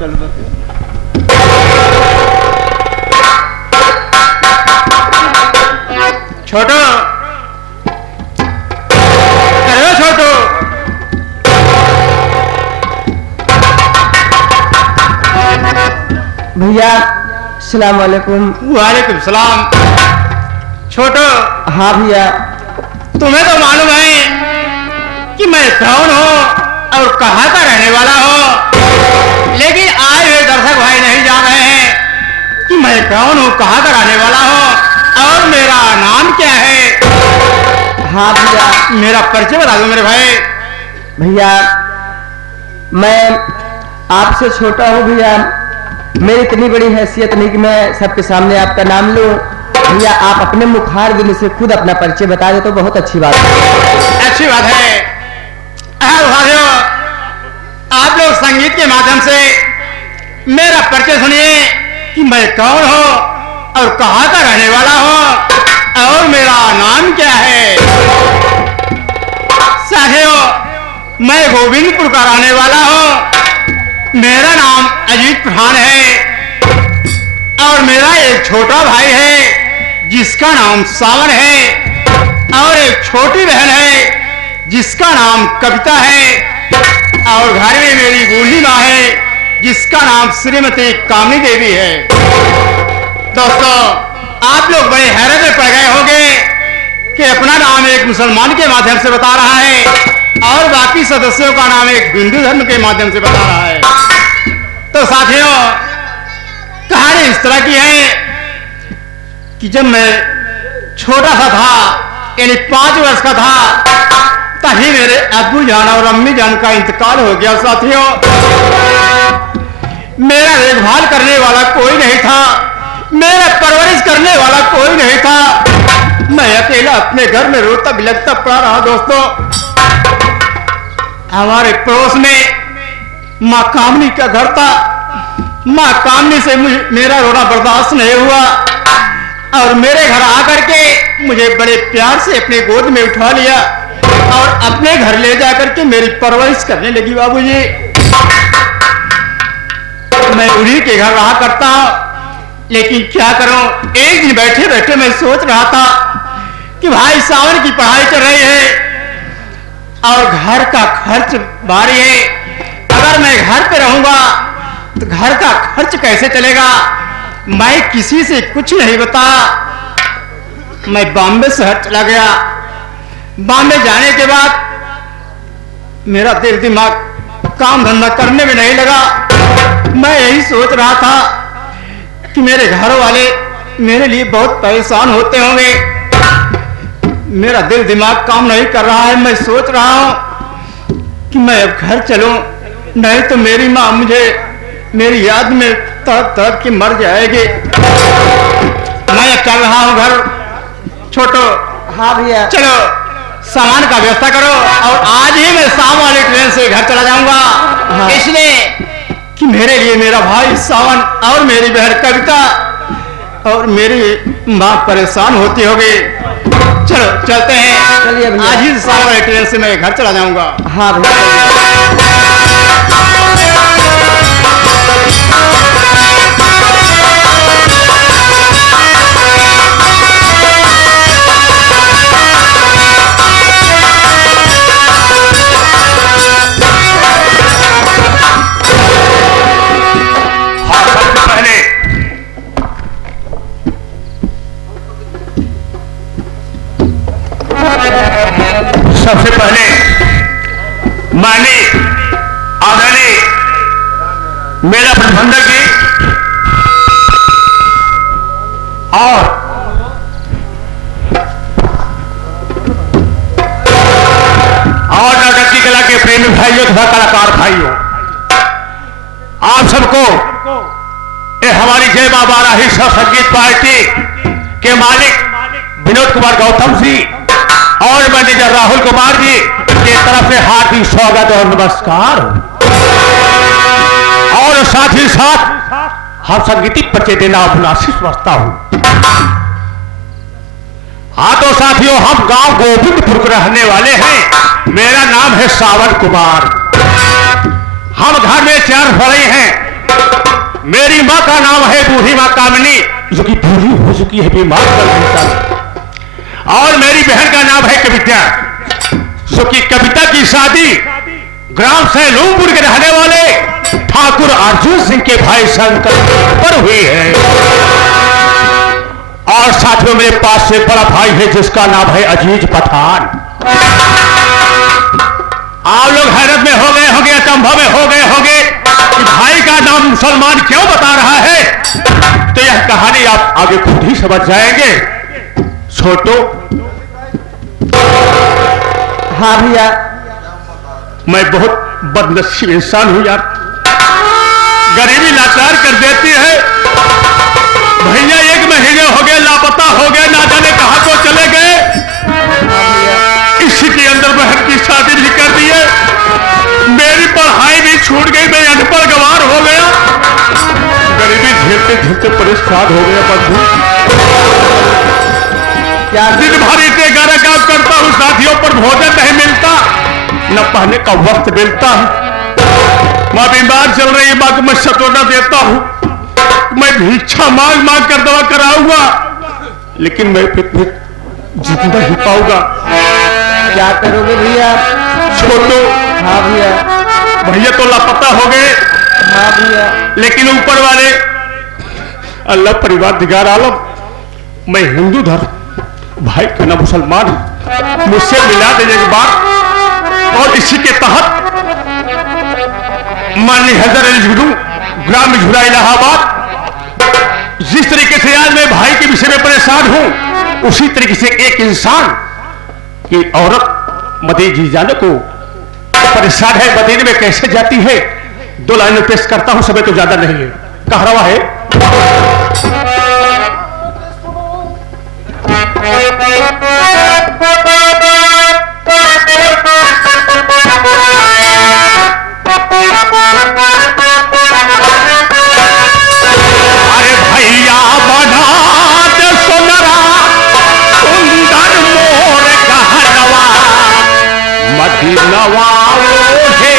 चल छोटो, अरे छोटो, भैया सलाम वालेकुम। वालेकुम सलाम। छोटो। हाँ भैया। तुम्हें तो मालूम है कि मैं कौन हूँ और कहाँ का रहने वाला हूँ, लेकिन आए हुए दर्शक भाई नहीं जान रहे हैं कि मैं कौन हूँ, कहाँ का रहने वाला हूँ और मेरा नाम क्या है। हाँ भैया। मेरा परिचय बता दो मेरे भाई। भैया मैं आपसे छोटा हूँ भैया, मेरी इतनी बड़ी हैसियत नहीं कि मैं सबके सामने आपका नाम लूं। भैया आप अपने मुखार दिल से खुद अपना परिचय बता दे तो बहुत अच्छी बात है। अच्छी बात है। भाइयों, आप लोग संगीत के माध्यम से मेरा परिचय सुनिए कि मैं कौन हूँ और कहाँ का रहने वाला हूँ और मेरा नाम क्या है। साथियों, मैं गोविंदपुर का रहने वाला हूँ। मेरा नाम अजीत प्रधान है और मेरा एक छोटा भाई है जिसका नाम सावन है और एक छोटी बहन है जिसका नाम कविता है और घर में मेरी बूढ़ी माँ है जिसका नाम श्रीमती कामनी देवी है। दोस्तों, आप लोग बड़े हैरत में पड़ गए होंगे कि अपना नाम एक मुसलमान के माध्यम से बता रहा है और बाकी सदस्यों का नाम एक हिंदू धर्म के माध्यम से बता रहा है। तो साथियों, कहानी इस तरह की है कि जब मैं छोटा सा था, यानी 5 वर्ष का था, तभी मेरे अब्बू जान और अम्मी जान का इंतकाल हो गया। साथियों, मेरा देखभाल करने वाला कोई नहीं था, मेरा परवरिश करने वाला कोई नहीं था। मैं अकेला अपने घर में रोता बिलखता पड़ा रहा। दोस्तों, हमारे पड़ोस में माँ कामनी का घर था। माँ कामनी से मेरा रोना बर्दाश्त नहीं हुआ और मेरे घर आकर के मुझे बड़े प्यार से अपने गोद में उठा लिया और अपने घर ले जाकर के मेरी परवरिश करने लगी। बाबूजी, मैं उन्हीं के घर रहा करता हूं, लेकिन क्या करूं, एक दिन बैठे बैठे मैं सोच रहा था कि भाई सावन की पढ़ाई चल रही है और घर का खर्च भारी है। अगर मैं घर पे रहूंगा तो घर का खर्च कैसे चलेगा। मैं किसी से कुछ नहीं बता, मैं बॉम्बे शहर चला गया। बॉम्बे जाने के बाद मेरा दिल दिमाग काम धंधा करने में नहीं लगा। मैं यही सोच रहा था कि मेरे घर वाले मेरे लिए बहुत परेशान होते होंगे। मेरा दिल दिमाग काम नहीं कर रहा है। मैं सोच रहा हूं कि मैं अब घर चलूं, नहीं तो मेरी माँ मुझे मेरी याद में तड़प तड़प के मर जाएगी। मैं अब चल रहा हूं घर। छोटो। हाँ भैया। चलो सामान का व्यवस्था करो और आज ही मैं शाम वाली ट्रेन से घर चला जाऊंगा। हाँ। इसलिए कि मेरे लिए मेरा भाई सावन और मेरी बहन कविता और मेरी माँ परेशान होती होगी। चलो चलते हैं। चलिए भैया। आज ही शाम वाली ट्रेन से मैं घर चला जाऊंगा। हाँ भैया। सबसे पहले मैंने आदरणीय मेला प्रबंधक जी और नाटक की कला के प्रेमी भाइयों तथा कलाकार भाइयों, आप सबको ये हमारी जय मां बाराही संगीत पार्टी के मालिक विनोद कुमार गौतम जी और मैनेजर राहुल कुमार जी की तरफ से हार्दिक स्वागत और नमस्कार। और साथ ही साथ हम संगीतिक परिचय देना मुनासिब समझता हूं। हाँ तो साथियों, हम गांव गोविंदपुर के रहने वाले हैं। मेरा नाम है सावन कुमार। हम घर में 4 फरई हैं। मेरी माँ का नाम है बूढ़ी माँ कामिनी, जो कि बूढ़ी हो चुकी है, बीमार पड़ गई। और मेरी बहन का नाम है कविता, जो कि कविता की शादी ग्राम सैलूमपुर के रहने वाले ठाकुर अर्जुन सिंह के भाई शंकर पर हुई है। और साथ में मेरे पास से बड़ा भाई है जिसका नाम है अजीज पठान। आप लोग हैरत में हो गए होंगे, अचंभा में हो गए होंगे कि भाई का नाम मुसलमान क्यों बता रहा है। तो यह कहानी आप आगे खुद ही समझ जाएंगे। छोटो, हाँ भैया, मैं बहुत बदनसीब इंसान हूं यार। गरीबी लाचार कर देती है। भैया 1 महीने हो गए लापता हो गए, ना जाने कहां को चले गए। इसी के अंदर बहन की शादी भी कर दी है, मेरी पढ़ाई भी छूट गई, मैं अनपढ़ गंवार हो गया। गरीबी झेलते झेलते परेशान हो गया बंधु। क्या दिन भर इतने गारा काम करता हूँ, साथियों पर भोजन नहीं मिलता, न पहने का वक्त मिलता है। माँ बीमार चल रही है, माँ को मैं सतोना देता हूँ। मैं भिक्षा मांग मांग कर दवा कराऊंगा, लेकिन मैं फिर जीत नहीं पाऊंगा। क्या करोगे भैया? छोटो, हाँ भैया। भैया तो लापता हो गए, हाँ भैया। लेकिन ऊपर वाले अल्लाह परिवार दिगार आलम, मैं हिंदू धर्म, भाई का ना मुसलमान, मुझसे मिला देने के बाद और इसी के तहत माननीय हैदर अली जुगनू, ग्राम झुरा इलाहाबाद, जिस तरीके से आज मैं भाई के विषय में परेशान हूं, उसी तरीके से एक इंसान की औरत मदीजी जाने को परेशान है। मदीने में कैसे जाती है, 2 लाइनें पेश करता हूं, समय तो ज्यादा नहीं है। कह रहा है, अरे भैया बना दे सोनरा सुंदर मोर कहनवा, मदीनवा ओहे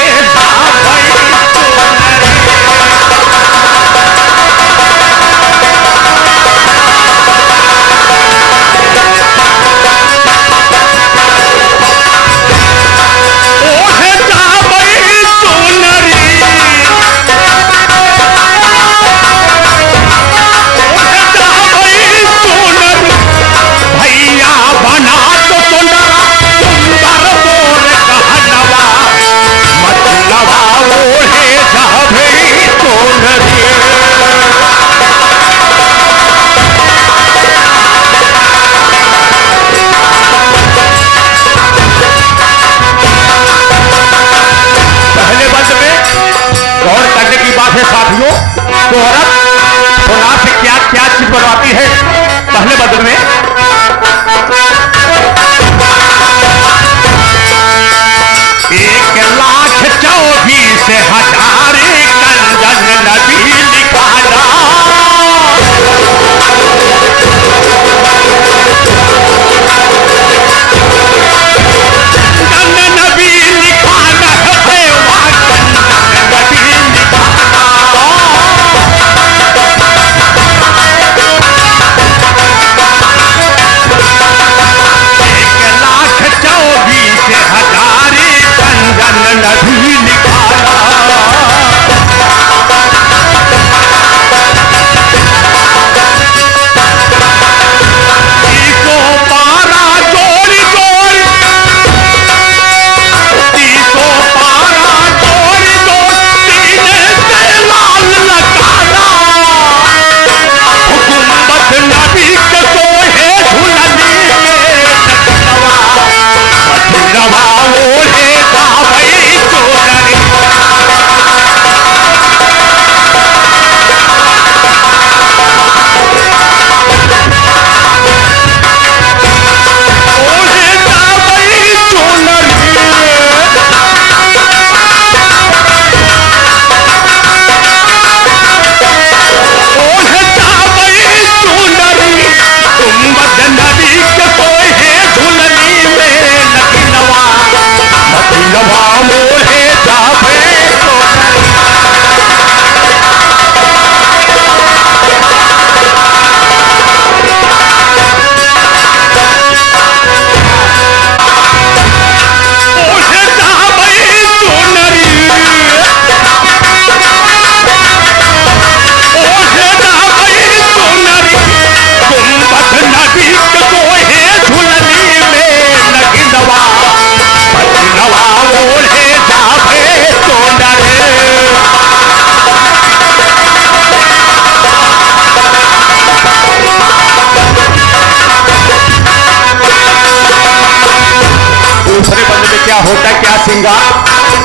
सिंगार पागल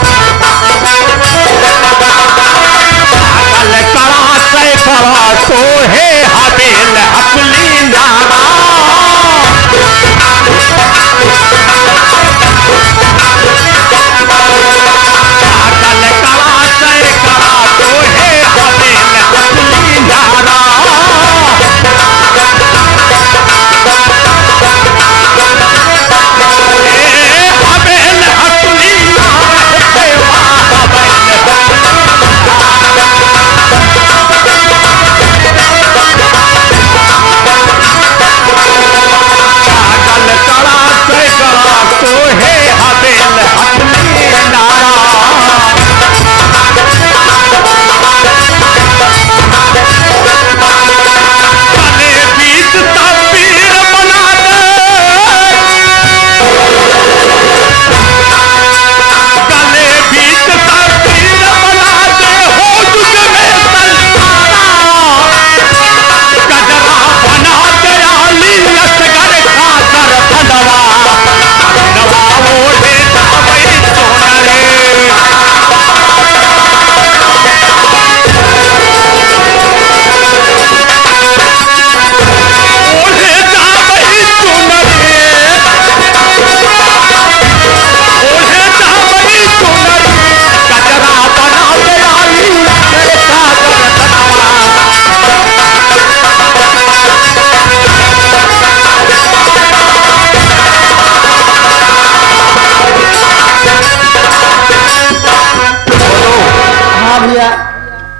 कड़ा से कड़ा तो है हवेल हकली नारा पागल कड़ा से कड़ा तो है हवेल हकली नारा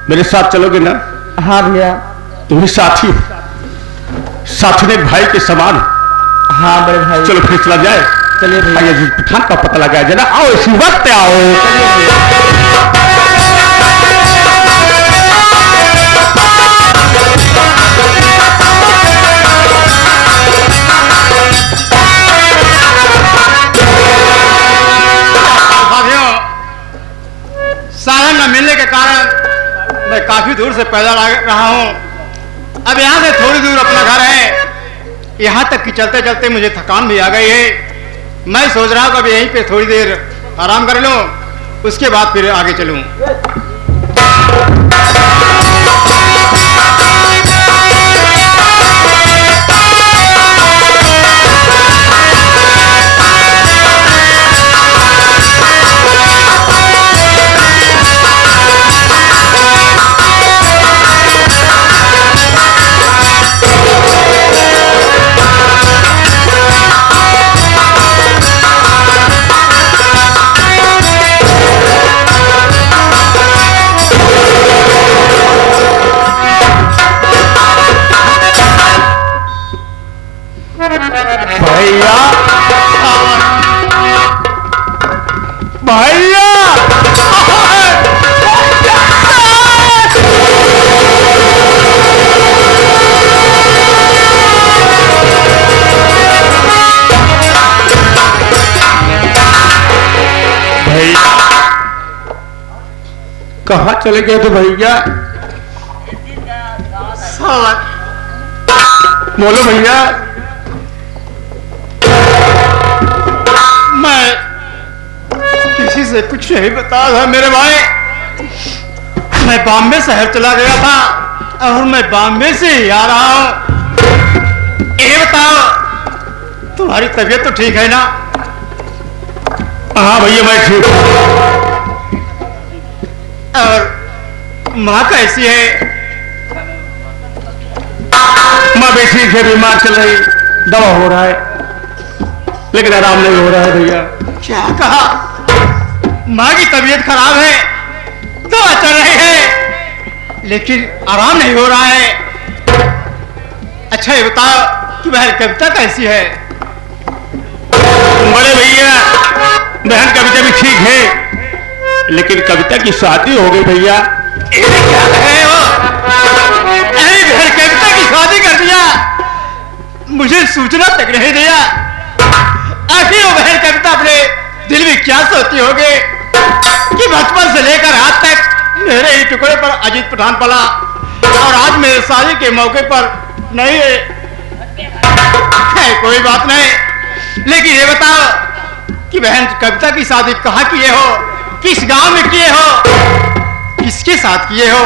मेरे साथ चलोगे ना? हाँ भैया। तुम्हें साथी हो, साथी ने भाई के समान। हाँ बड़े भाई। चलो फिर चला जाए। चलिए भैया। आइए पठान का पता लगाया जाए ना। आओ इसी वक्त आओ। साधन न मिलने के कारण मैं काफी दूर से पैदल आ रहा हूँ। अब यहाँ से थोड़ी दूर अपना घर है, यहाँ तक कि चलते चलते मुझे थकान भी आ गई है। मैं सोच रहा हूँ कि अब यहीं पे थोड़ी देर आराम कर लूँ, उसके बाद फिर आगे चलूँ। भैया भैया भैया कहाँ चले गए थे भैया? बोलो भैया। मैं किसी से कुछ नहीं बताया था मेरे भाई। मैं बॉम्बे शहर चला गया था और मैं बॉम्बे से ही आ रहा हूँ। ये बताओ तुम्हारी तबीयत तो ठीक है ना? हाँ भैया मैं ठीक हूँ। और माँ कैसी है? माँ भी ठीक है, बीमार चल रही, दवा हो रहा है लेकिन आराम नहीं हो रहा है भैया। क्या कहा? माँ की तबीयत खराब है, दवा चल रही है लेकिन आराम नहीं हो रहा है। अच्छा ये बताओ कि बहन कविता कैसी है? बड़े भैया बहन कविता भी ठीक है लेकिन कविता की शादी हो गई भैया। क्या कहे हो? अरे बहन कविता की शादी कर दिया, मुझे सूचना तक नहीं दिया। आखिर वो बहन कविता अपने दिल में क्या सोचती होगी कि बचपन से लेकर आज तक मेरे ही टुकड़े पर अजीत पठान पला और आज मेरे शादी के मौके पर नहीं है। कोई बात नहीं, लेकिन ये बताओ कि बहन कविता की शादी कहाँ किए हो, किस गांव में किए हो, किसके साथ किए हो,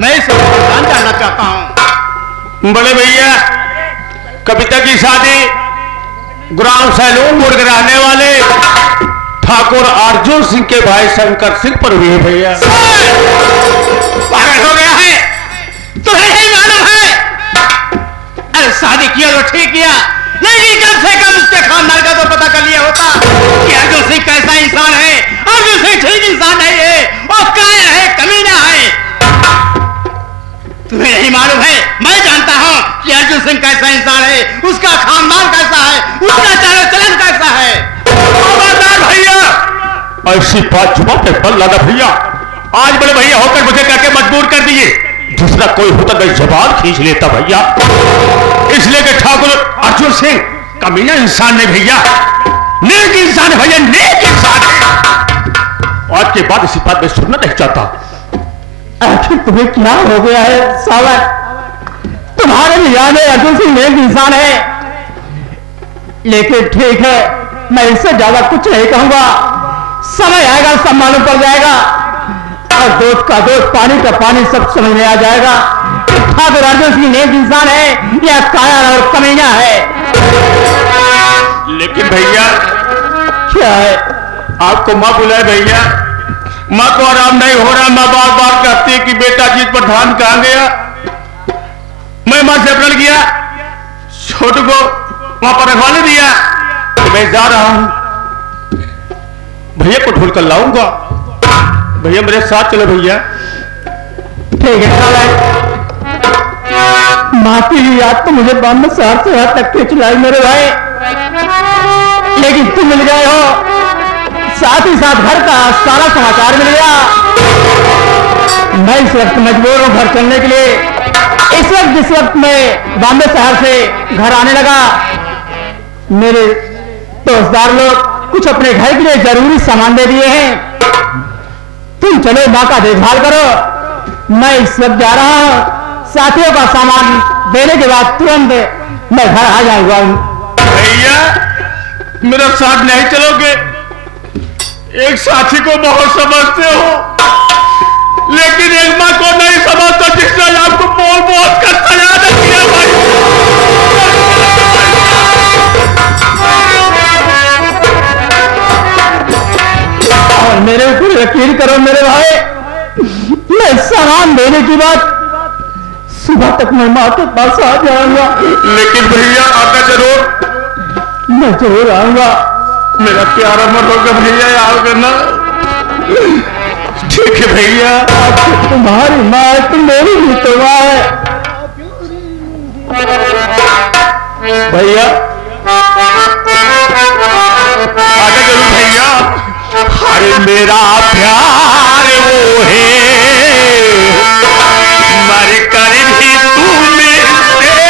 मैं सब जानना चाहता हूँ। बड़े भैया, कविता की शादी ग्राम सैलूनपुर के रहने वाले ठाकुर अर्जुन सिंह के भाई शंकर सिंह पर हुई है भैया। पागल हो गया है, तुम्हें नहीं मालूम है? अरे शादी किया तो ठीक किया, लेकिन कम से कम उसके खानदान का तो पता कर लिया होता कि अर्जुन सिंह कैसा इंसान है। अर्जुन सिंह ठीक इंसान नहीं है, वो कायर है, कमीना है। तुम्हें नहीं मालूम है? मैं जानता हूं कि अर्जुन सिंह कैसा इंसान है, उसका खानदान कैसा है, उसका चाल चलन कैसा है। खबरदार भैया, ऐसी बात जुबान पे बल लगा भैया। आज बड़े भैया होकर मुझे करके मजबूर कर दिए, दूसरा कोई होता मैं जबान खींच लेता भैया। इसलिए कि ठाकुर अर्जुन सिंह कमीना इंसान नहीं भैया, नेक इंसान है भैया, नेक इंसान है। आज के बाद इसी बात में सुनना नहीं चाहता। आखिर तुम्हें क्या हो गया है सावर? तुम्हारे लिहाज में अर्जुन सिंह नेक इंसान है, लेकिन ठीक है, मैं इससे ज्यादा कुछ नहीं कहूंगा। समय आएगा सब मालूम पड़ जाएगा, और दूध का दूध पानी का पानी सब समझ में आ जाएगा कि ठाकुर अर्जुन सिंह नेक इंसान है या कायर और कमीना है। लेकिन भैया क्या है? आपको माँ बुलाए भैया, माँ को आराम नहीं हो रहा। माँ बार बार कहती है कि बेटा जीत पर धान कहां गया। मैं माँ से अपना गया, छोटू को वहां पर रखवाने दिया, तो मैं जा रहा हूं, भैया को ढूंढ कर लाऊंगा। भैया मेरे साथ चलो भैया। ठीक है चल। माँ की याद तो मुझे बंद शहर से यहाँ तक के चलाई मेरे भाई, लेकिन तुम मिल गए हो, साथ ही साथ घर का सारा समाचार मिल गया। मैं इस वक्त मजबूर हूं घर चलने के लिए। इस वक्त जिस वक्त मैं बॉम्बे शहर से घर आने लगा, मेरे दोस्तदार लोग कुछ अपने घर के लिए जरूरी सामान दे दिए हैं। तुम चलो माँ का देखभाल करो, मैं इस वक्त जा रहा हूं। साथियों का सामान देने के बाद तुरंत मैं घर आ जाऊंगा। भैया मेरा साथ नहीं चलोगे? एक साथी को बहुत समझते हो, लेकिन एक माँ को नहीं समझता, जिसने आपको बोल बोल कर सजा दिया भाई। और मेरे ऊपर यकीन करो मेरे भाई, मैं सामान देने की बात सुबह तक मैं माँ के पास आ जाऊंगा। लेकिन भैया आना जरूर, मैं जरूर आऊंगा। मेरा प्यार अमर होगा भैया, आओगे ना? ठीक है भैया। तुम्हारी माँ है, तुम मेरी भी तो माँ है भैया। आगे जरूर भैया। अरे मेरा प्यार वो है, मर कर भी तू मेरे अपनी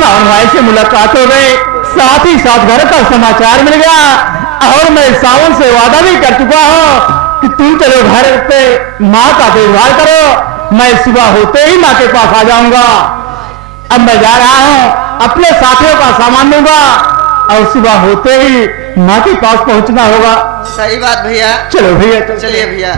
सावन भाई से मुलाकात हो गई, साथ ही साथ घर का समाचार मिल गया, और मैं सावन से वादा भी कर चुका हूँ कि तुम चलो घर पे माँ का देखभाल करो, मैं सुबह होते ही माँ के पास आ जाऊंगा। अब मैं जा रहा हूँ, अपने साथियों का सामान लूंगा और सुबह होते ही माँ के पास पहुंचना होगा। सही बात भैया। चलो भैया, चलिए भैया।